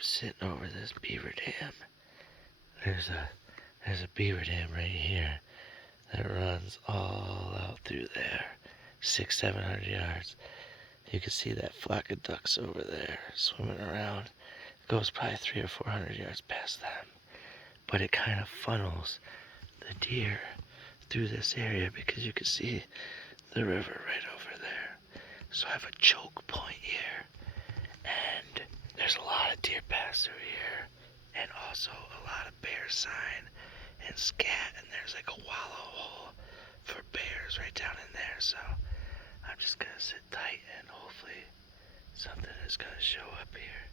sitting over this beaver dam. There's a beaver dam right here that runs all out through there, 600-700 yards. You can see that flock of ducks over there swimming around. It goes probably 300 or 400 yards past them, but it kind of funnels the deer through this area because you can see the river right over there. So I have a choke point here, and there's a lot of deer pass through here, and also a lot of bear sign and scat, and there's like a wallow hole for bears right down in there. So I'm just gonna sit tight and hopefully something is gonna show up here.